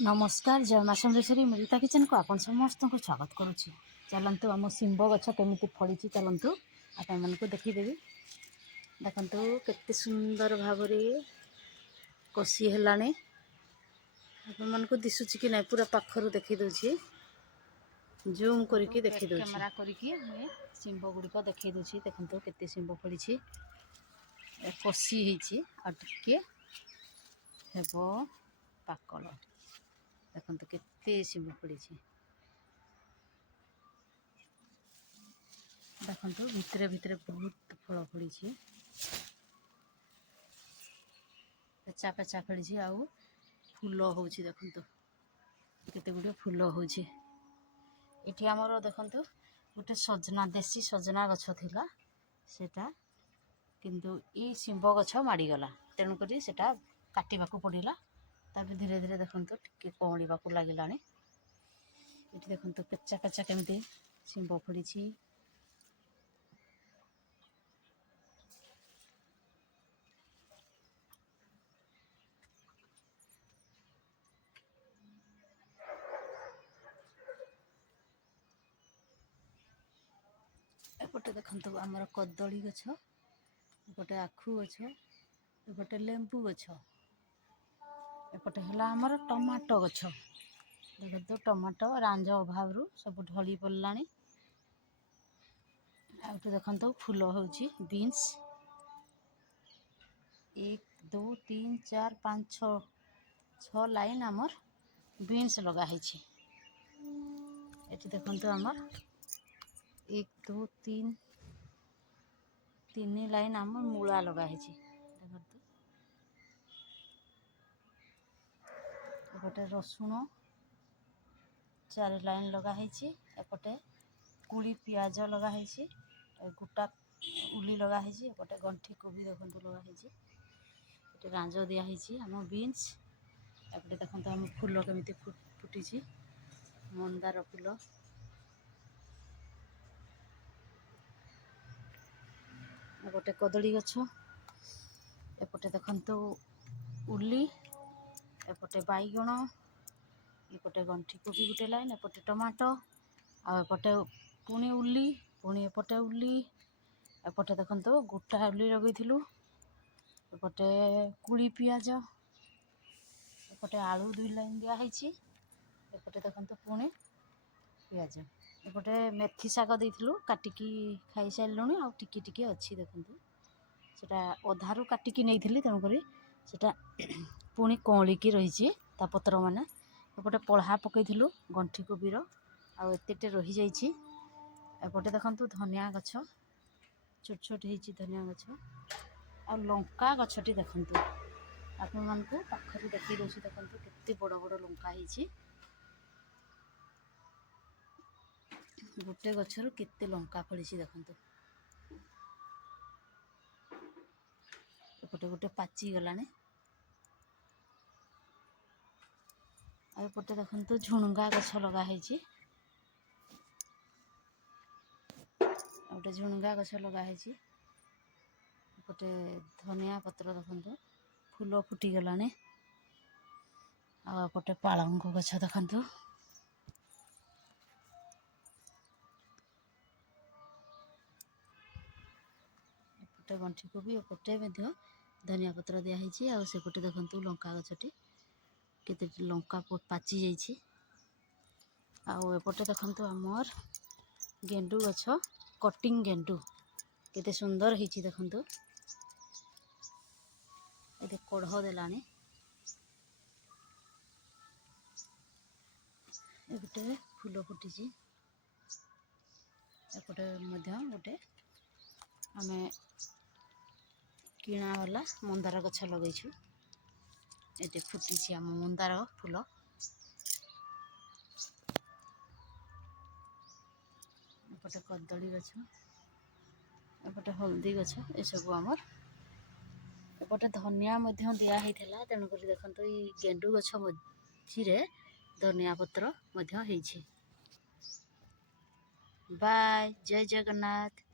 नमस्कार जय माँ समलेश्वरी मृता किचन को आपन समस्त को स्वागत करुच्ची। चलतु आम शिंब गछ केमी फड़ी चलतु आपण मान देखीदेवी। देखु केते सुंदर भाव कषि है आपण मान दिशुची कि ना पूरा पाखर देखी दूची जूम करके देखी दूची कैमरा करके शिंब गुड़िक देखी दूची। देखु केते शिंब फड़ी कषि होती आ टिके हेब पाकल। देखु केते शिंब पड़ी देखु भितरे भितरे बहुत फल पड़ी पेचा पेचा पड़ी आउ फूल हो देखु केते गुड़े फूल होती आमर देखु गोटे सजना देसी सजना गछ थिला सेटा किंतु ई शिंब गछ माड़ीगला तेणुक सेटा काटवा पड़ा। तापर धीरे धीरे देखु टिके कौड़ा लगे ये देखु पेचा पेचा केमती शिंब फड़ी एपटे देखु आमर कदली गछ एपटे आखु गछ एपटे लेंबू गछ एपटे है आमर टमाटो गछ। देखो टमाटो रांझ अभाव सब ढली पड़ा। आउटे देखु फूल होची बीन्स 1 2 3 4 5 6 लाइन आमर बीन्स लगाई। ये देखु आमर 1 2 3 3 लाइन आम मूला लगाई। देखो एपटे रसुण 4 लाइन लगाई। एपटे कुड़ी पियाज लगाई गोटा उली लगाई। एपटे गंठी कोबी देखो लगाई ये रांझ दिखाई आम बीन्स। एपटे देखो आम फूल केमी फुटी मंदार फूल गोटे कदली गछ एपटे देखु उली एपटे बैगण एपटे गंठी कोबी गोटे लाइन एपटे टमाटो आउपटे पुणी उली पुणी एपटे उली एपटे देखु गोटा उली लगेलु एपटे कुड़ी पियाज एपटे आलू 2 लाइन दिखाई एपटे देखु पुणी पियाज एपटे मेथी शाग देलु काटिकी खाई सारूँ आ टिकी टिकी अच्छी देखु सेटा अधारू काटिकी नहीं तेणुक सेटा पुणी कौलिकी रही पत्र मैंने एपटे पढ़ा पकईलु गंठी कोबीर आते रही जाइए। एपटे देखु धनिया गछ छोट छोट हो धनिया गछ आ लंका गछटी देखु आपण मानक पाखर देखी दूसरी देखु केते बड़ बड़ लंका होती गोटे गछर केते लंका फड़ी देखु एपटे गोटे पाची गला आउपटे देखु झुणगा गछ लगाई गोटे झुणगा गछ लगाई गोटे धनिया पत्र देखु फूल फुटी गला आउपटे पालंग गछ देखु एपटे गंठी कोबी एपटे धनिया पत्र दिखाई आउपटे देखु लंका गछटी केते लंका पाची जाइए। आउपटे देखु आमर गेंडू गछ कटिंग गेंडू केते सुंदर होती देखु ये कढ़ देला एपटे फूल फुटी एपटे गोटे आम किणा वाला मंदार गछ लगेछु ये फुटी आम मंदार फूल एपटे कदली गछ एपटे हल्दी गछ ये सब आमर एपटे धनिया दिखाई तेणुक देखु ये गेंडू गछ मझे धनिया पत्र बाय जय जगन्नाथ।